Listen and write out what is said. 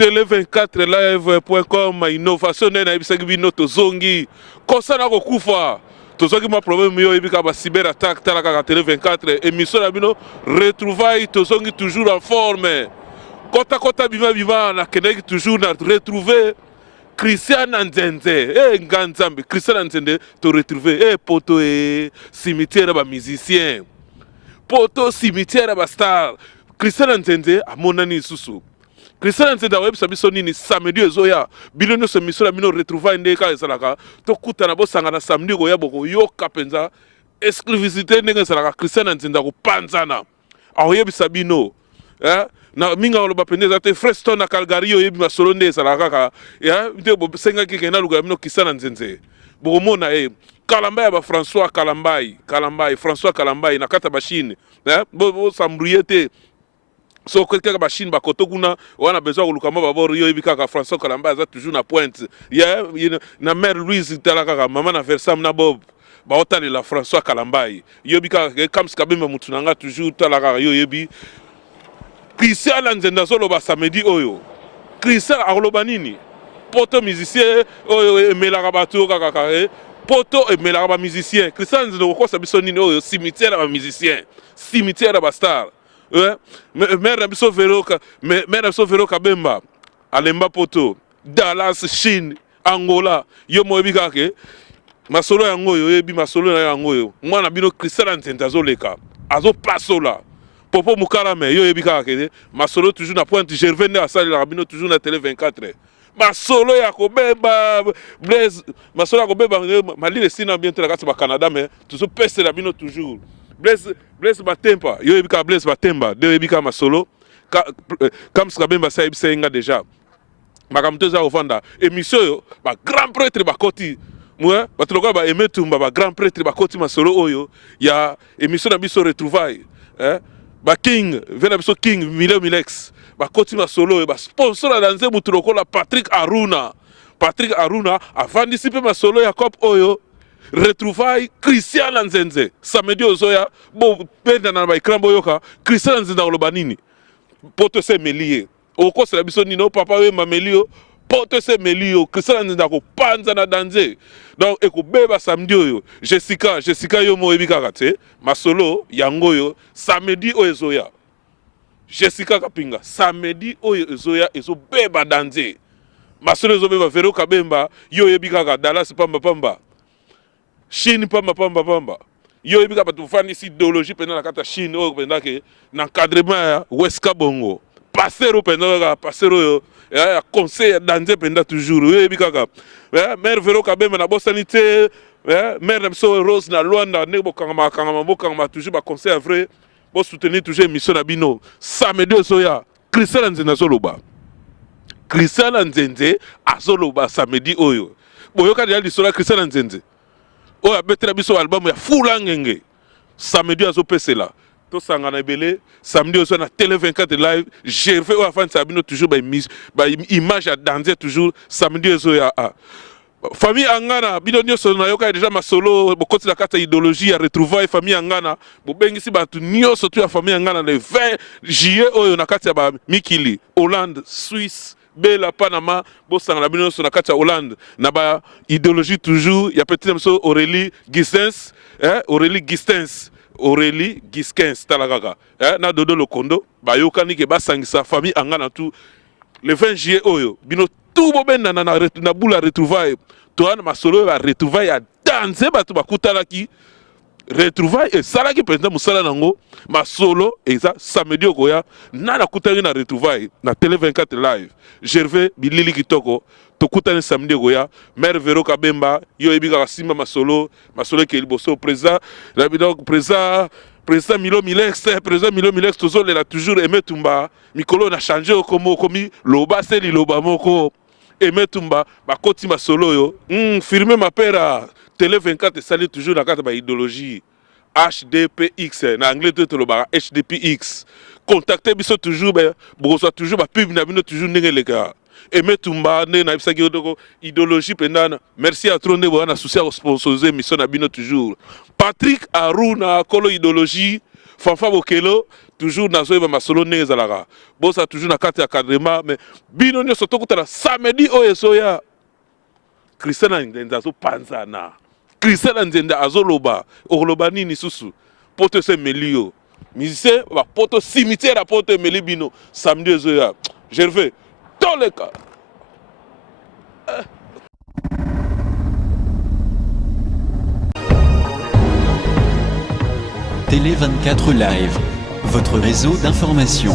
Tele24 live.com innovation na ibisaki bino tozongi kosana kokufa tozongi ma problème yo ibika ba cyber attaque tala kaka Tele24 émission na bino retrouvailles tozongi toujours en forme kota bima na keneki toujours na retrouver Christian Nzenze nganzambe Christian Nzenze to retrouver poto cimetière ba musicien poto cimetière ba star Christian Nzenze amonani susu Christian Nzenze web sabiso nini samedi ezoya bilono se misura bino retrouver ndeka esalaka to kutana bosanga na samedi ko yaboko yoka penza exclusivité ndenge esalaka Christian Nzenze ko panzana aoyebisa bino na minga oloba pendeza te Freston na Calgary oyebi masolo nde esalaka ka nde bo senga kike na luga bino Christian Nzenze bokomona Kalambai ba François Kalambai na kata bashine bo sambriete so quelqu'un ba Chine ba koto kuna wana besoin koluka ma baboro yo ebika ka François Kalambai za toujours na pointe na mère Louise talaka ka mama na versam na bob ba otali la François Kalambai yo ebika comme skabemba mutunanga toujours talaka yo yebi Christian Nzenze solo ba samedi oyo Christian aloba nini poto musicien oyo emelaka bato kaka poto emelaka ba musicien Christian Nzenze ko sabiso nini oyo cimetière ba musicien cimetière ba star mère biso vero kabemba alemba poto Dallas Chine Angola yo moyebi ke masolo yango yo yebi masolo na yango yo mwana bino Christian Nzenze azoleka azo pasola popo mukalame yo yebi ke masolo toujours na pointe Gervais na sali la bino toujours na Tele24 masolo ya kobeba Blaise masolo ya kobeba malile sina bientôt la kati ba Canada mais toujours peste la bino toujours Blaise Batemba, yo ebika Blaise Batemba, de ebika masolo, comme Skabemba sa ebisa nga déjà. Makamtoza ofanda, émission yo, ba grand prêtre bakoti, moi, batoloka ba Emetumba ba grand prêtre bakoti masolo oyo, ya émission na biso retrouvailles, ba King, vena biso King Milex, bakoti masolo ba sponsor la danse mutuloko la Patrick Aruna afandi sipe masolo ya cop oyo. Retrouvailles Christian Nzenze samedi ozoya bo penda na ba ikrambo yoka Christian Nzenze oloba nini poto se melie oko sala biso nino papa we mamelio poto se melio Christian Nzenze ko panza na danze donc ekobeba samedi oyo Jessica yo mo ebika kate masolo yango yo samedi oyo ezoya Jessica Kapinga samedi oyo ezoya ezobeba danze masolo ezobeba vero kabemba yo ebika ka Dallas pamba Chine pamba yo ebika batu fani si idéologie pendant la kata Chine o pendant que l'encadrement ya Weska Bongo passero pendant ka passero yo ya conseil danze pendant toujours yo ebika ka mère Vero Kabemba na bosanité mère Namso Rose na Luanda nebo kangama toujours ba conseil vrai bo soutenir toujours émission na bino samedi soya Christian Nzenze azoloba Christian Nzenze azoloba samedi oyo boyoka ya lisola Christian Nzenze o abetela biso album ya Fula Ngenge samedi azopesela to sanga na ebele samedi ozo na Tele24 live Gervais o afan sabino toujours ba image à danser toujours samedi ozo ya famille Angana bino nyoso na yoka déjà masolo bokoti la kata idéologie ya retrouvailles famille Angana bobengisi batu nyoso tu ya famille Angana le 20 juillet oyo na kata ba Mikili Hollande Suisse Bela Panama bosanga la bino so na kati ya Hollande na ba idéologie toujours ya petit namso Aurélie Gisquens talakaka na Dodo Lokondo ba yokani ke basangisa famille Angana tout le 20 juillet oyo bino tout bobenda na bula retrouvailles to ana masolo ba retrouvailles ya danse batu bakutalaki retrouvailles et salaki président musala nango masolo eza samedi okoya na kutani na retrouvailles na Tele24 live Gervais bilili kitoko to kutani samedi okoya mère Vero Kabemba yo ebika simba masolo ke liboso président Milo Milex tozole la toujours Emetumba mikolo na changer komi loba seli loba moko Emetumba bakoti masolo yo firmer ma père Tele24 sali toujours na kata ba idéologie HDPX na anglais to le ba HDPX contacter biso toujours bozo toujours ba pub na bino toujours ndenge les gars Emetumba ne na bisaki odoko idéologie pendana merci à trop na souci à sponsoriser mission na bino toujours Patrick Aruna kolo idéologie Fanfa Bokelo, toujours na zoeba masolo nezalaka. Bosa toujours na kati ya kadrema, mais bino nyo soto kutala samedi oyo soya. Christian Nzenda azo panzana. Christian Nzenda azo loba. Oloba nini susu. Poto se melio. Musicien, ba poto cimetière à poto meli bino. Samedi oyo. Gervais. Toleka. Télé 24 Live, votre réseau d'information.